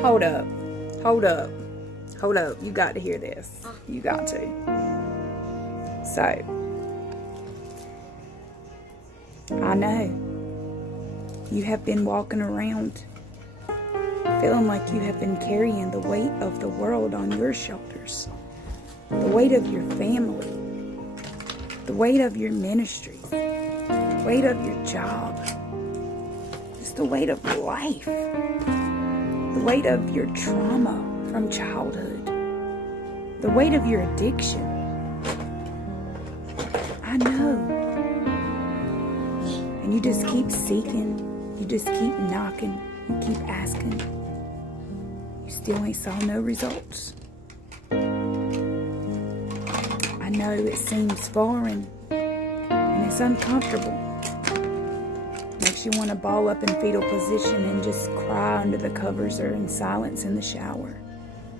Hold up. Hold up. Hold up. You got to hear this. You got to. So, I know you have been walking around feeling like you have been carrying the weight of the world on your shoulders. The weight of your family. The weight of your ministries. The weight of your job. Just the weight of life. The weight of your trauma from childhood. The weight of your addiction. I know. And you just keep seeking. You just keep knocking. You keep asking. You still ain't saw no results. I know it seems foreign. And it's uncomfortable. Makes you want to ball up in fetal position and just cry under the covers or in silence in the shower.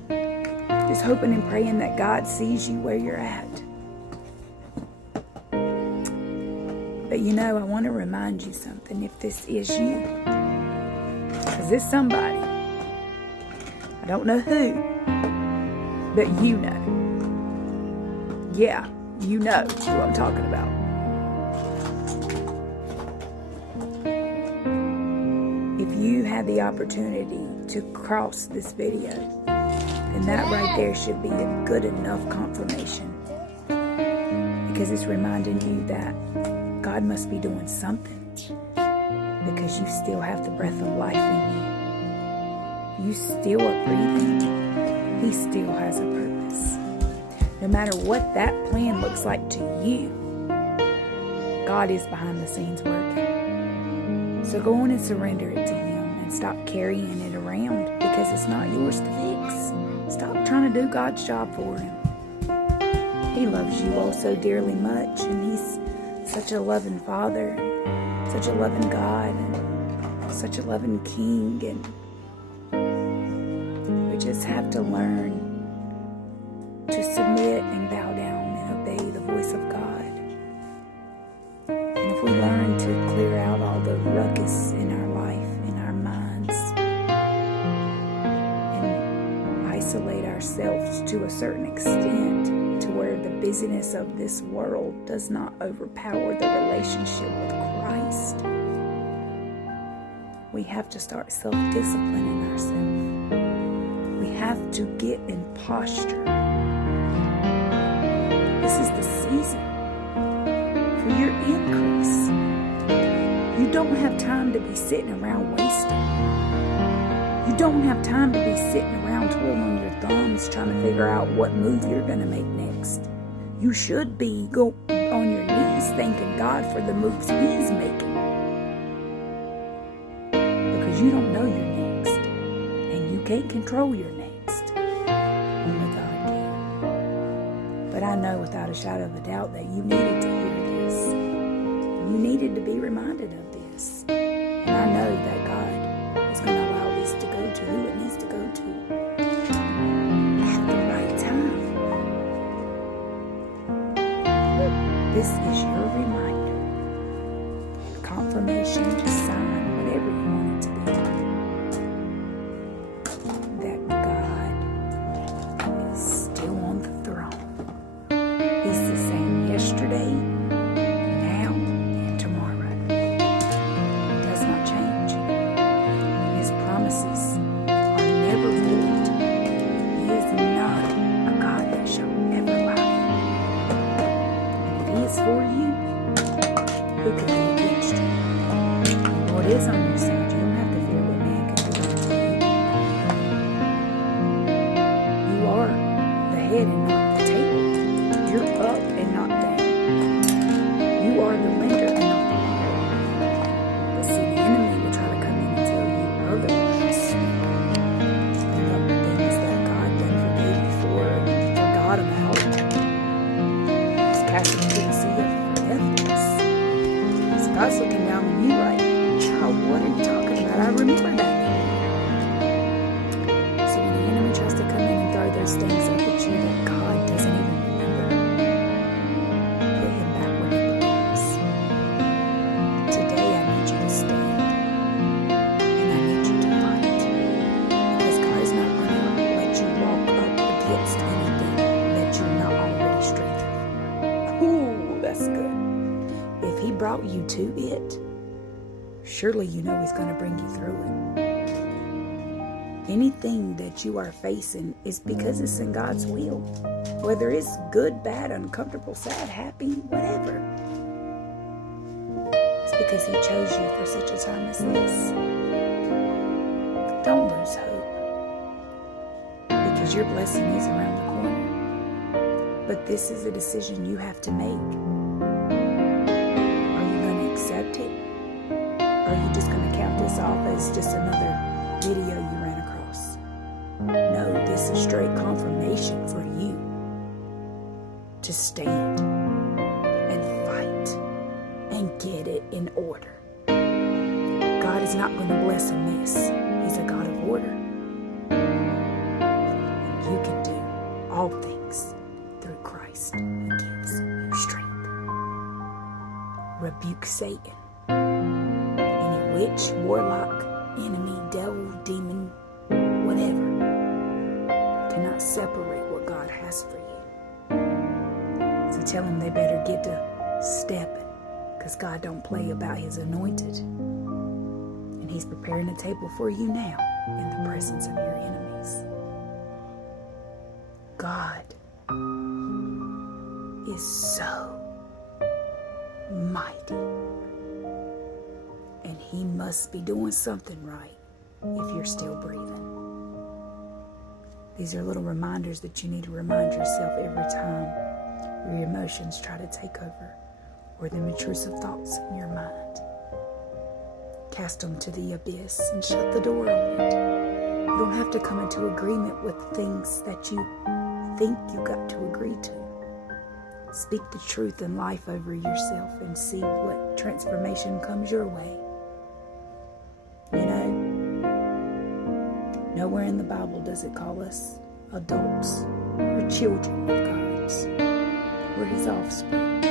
Just hoping and praying that God sees you where you're at. But you know, I want to remind you something. If this is you, because it's somebody, I don't know who, but you know. Yeah, you know who I'm talking about. If you had the opportunity to cross this video, then that right there should be a good enough confirmation. Because it's reminding you that God must be doing something. Because you still have the breath of life in you. You still are breathing. He still has a purpose. No matter what that plan looks like to you, God is behind the scenes working. So go on and surrender it to Him and stop carrying it around because it's not yours to fix. Stop trying to do God's job for Him. He loves you all so dearly much, and He's such a loving Father, such a loving God, and such a loving King, and we just have to learn to submit and bow down and obey the voice of God. And if we learn to clear out all the ruckus in our life, in our minds, and isolate ourselves to a certain extent to where the busyness of this world does not overpower the relationship with Christ, we have to start self-disciplining ourselves. We have to get in posture. This is the season for your increase. You don't have time to be sitting around wasting. You don't have time to be sitting around twiddling your thumbs trying to figure out what move you're going to make next. You should be go on your knees thanking God for the moves He's making. Because you don't know your next. And you can't control your next. Only God can. But I know without a shadow of a doubt that you needed to hear this. You needed to be reminded of this. And I know that God is going to allow this to go to who it needs to go to at the right time. This is your reminder, confirmation, sign, whatever you want it to be, that God is still on the throne. He's the same yesterday, now, and tomorrow. It does not change. His promises are never void. He is not a God that shall ever lie. And if He is for you, to it, surely you know He's going to bring you through it. Anything that you are facing is because it's in God's will. Whether it's good, bad, uncomfortable, sad, happy, whatever. It's because He chose you for such a time as this. Don't lose hope, because your blessing is around the corner. But this is a decision you have to make. Are you going to accept it? Or are you just going to count this off as just another video you ran across? No, this is straight confirmation for you to stand and fight and get it in order. God is not going to bless a mess. He's a God of order. And you can do all things through Christ who gives you strength. Rebuke Satan. Any witch, warlock, enemy, devil, demon, whatever, cannot separate what God has for you. So tell them they better get to stepping, because God don't play about His anointed. And He's preparing a table for you now in the presence of your enemies. God is so mighty. And He must be doing something right if you're still breathing. These are little reminders that you need to remind yourself every time your emotions try to take over, or them intrusive thoughts in your mind. Cast them to the abyss and shut the door on it. You don't have to come into agreement with things that you think you got to agree to. Speak the truth and life over yourself and see what transformation comes your way. You know, nowhere in the Bible does it call us adults or children of God's. We're His offspring.